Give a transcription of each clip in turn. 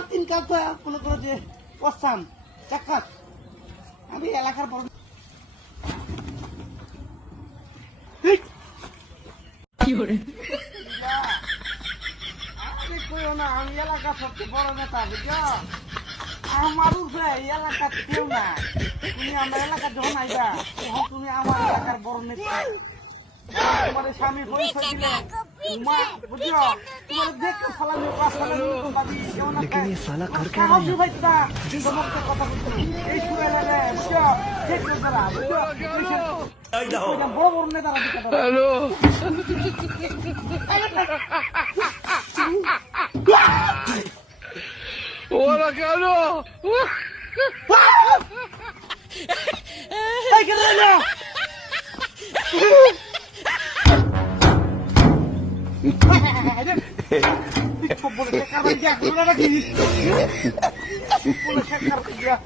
আমার তিন কাপ মনে করো যে পশ্চাম এক কাপ আমি এলাকার বড় আমি এলাকার সবচেয়ে বড় নেতা বুঝছো আমার উপরে এলাকার কেউ না তুমি আমার এলাকার যখন আইবা তখন তুমি আমার এলাকার বড় নেতা তোমার স্বামী পরিচয় দিলে বুঝছো তোমার দেখতে সালামি কথা বলছো এই সুরে লাগে বুঝছো দেখতে তারা বুঝছো বড় বড় নেতারা ¡Hola, cabrón! ¡Ay, qué raro! Boleh cekar lagi ya, udah lagi. Boleh cekar lagi ya.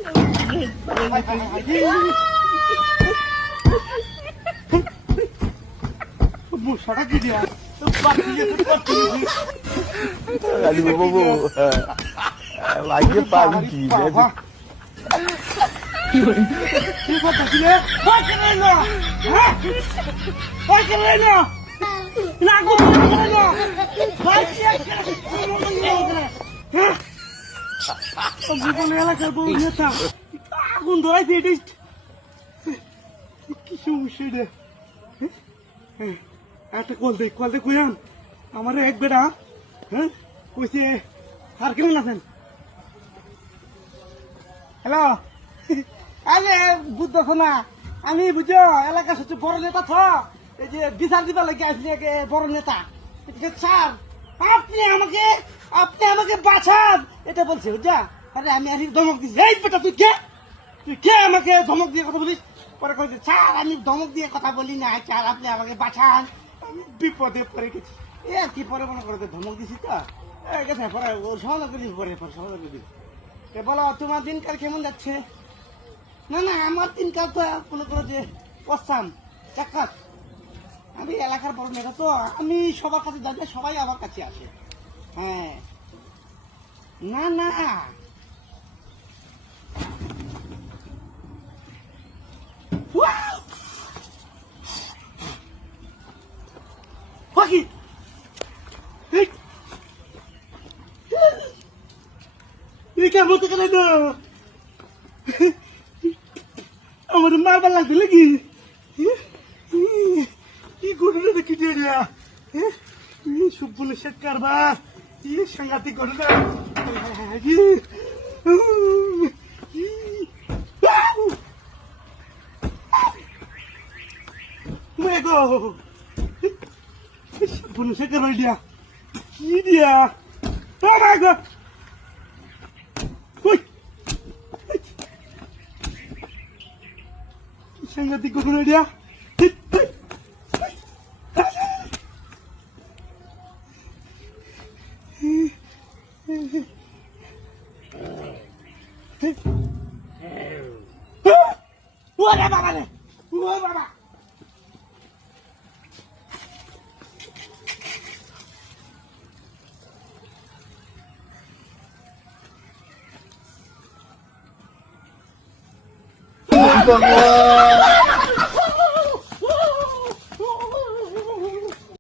Busa lagi dia. Tempat dia tempat ini. Aduh, bobo. Lagi pagi. Ibu tadi ya, bagaimana? Bagaimana? Nak aku bagaimana? Bagaimana? Aku boleh elácar bom neta. Aku ndoi sih কি সমস্যা রে একটা call দে কইয়াম আমারে এক বেটা হ্যাঁ কইছে আর কেমন আছেন হ্যালো আরে বুঝছো না আমি বুঝছো এলাকার সবচেয়ে বড় নেতা তো এই যে বিচার দিবা লাগে আসলে বড় নেতা স্যার আপনি আমাকে বাঁচান এটা বলছে বুঝছা আরে আমি আসি ধমক দিচ্ছি এই বেটা তুই কে আমাকে ধমক দিয়ে কথা বলিস পরে কইছে স্যার আমি ধমক দিয়ে কথা বলি না স্যার আপনি আমাকে বাঁচান আমি বিপদে পড়ে গেছি এ কি পরে মনে করে ধমক দিছি তো গেছে পরে ও সমাধান করে দিবি পরে সমাধান করে দিবি বলো তোমার দিনকাল কেমন যাচ্ছে না না আমার দিনকাল তো মনে করো যে পশ্চাম এক কাপ আমি এলাকার বড় নেতা তো আমি সবার কাছে যাই সবাই আমার কাছে আসে হ্যাঁ না না পাখি কেমন কেন আমার মারবার লাগবে নাকি কি করলে দেখি দিয়া সব বলে শেখ কারবা সাংঘাতিক ঘটনা মেঘো বলে শেখ কারবা দিয়া কি দিয়া মেঘো সাংঘাতিক ঘটনা দিয়া ওরে বাবা রে ও বাবা Allah.